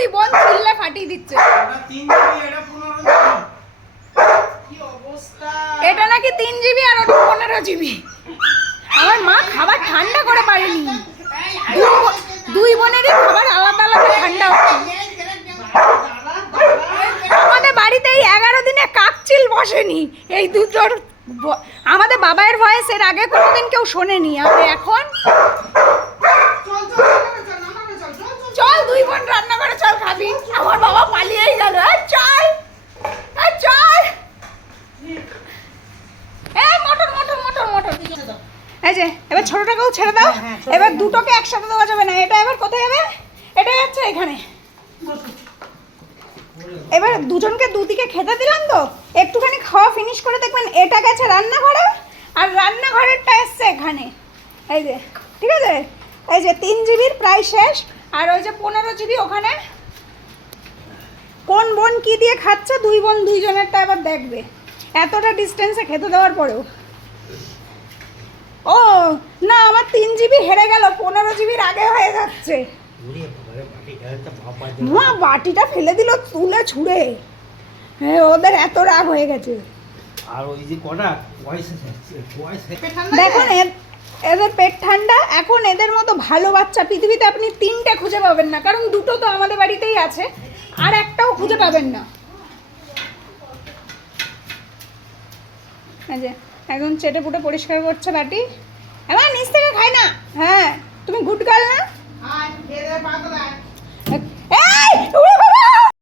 দুই বোন চিল্লে ফাটিয়ে দিচ্ছে। এটা নাকি 3 জিবি আর ওটা 15 জিবি। আমার মা খাবার ঠান্ডা করে পারেনি, দুই বোনেরই খাবার আলাদা আলাদা ঠান্ডা হচ্ছে। আমাদের বাড়িতে এই 11 দিনে কাকচিল বসেনি, এই দুটোর। আমাদের বাবার ভয়েস এর আগে কোনোদিন কেউ শোনেনি, আর এখন চল দুই বোন রান্না করে চল খাবি। আমার বাবা পালিয়েই গেল। চল চল, মোটর মোটর মোটর মোটর। এই যে এবার ছোটটাকেও ছেড়ে দাও। এবার দুটোকে একসাথে দেওয়া যাবে না। এটা এবার কোথায় যাবে? এটা যাচ্ছে এখানে। এবার দুজনকে দুদিকে খেতে দিলাম তো, একটুখানি খাওয়া ফিনিশ করে দেখবেন এটা গেছে রান্নাঘরে আর রান্নাঘরেরটা এসছে এখানে। এই যে ঠিক আছে, এই যে 3 জিবির প্রায় শেষ, আর ওই যে 15 জিবি ওখানে। কোন বোন কি দিয়ে খাচ্ছে, দুই বোন দুইজনেরটা এবার দেখবে এতটা ডিস্টেন্সে খেতে দেওয়ার পরেও। ও না, আমার 3 জিবি হেরে গেল, 15 জিবির আগে হয়ে যাচ্ছে। মা বাটিটা ফেলে দিল তুলে ছুঁড়ে। হ্যাঁ, ওদের এত রাগ হয়ে গেছে। আর ওই যে কটা দেখুন এদের পেট ঠান্ডা। এখন এদের মতো ভালো বাচ্চা পৃথিবীতে আপনি 3টে খুঁজে পাবেন না, কারণ দুটো তো আমাদের বাড়িতেই আছে, আর একটাও খুঁজে পাবেন না। এই যে একদম চেটে পুটে পরিষ্কার করছে বাটি। এবার নিচ থেকে খায় না। হ্যাঁ, তুমি গুড গার্ল না?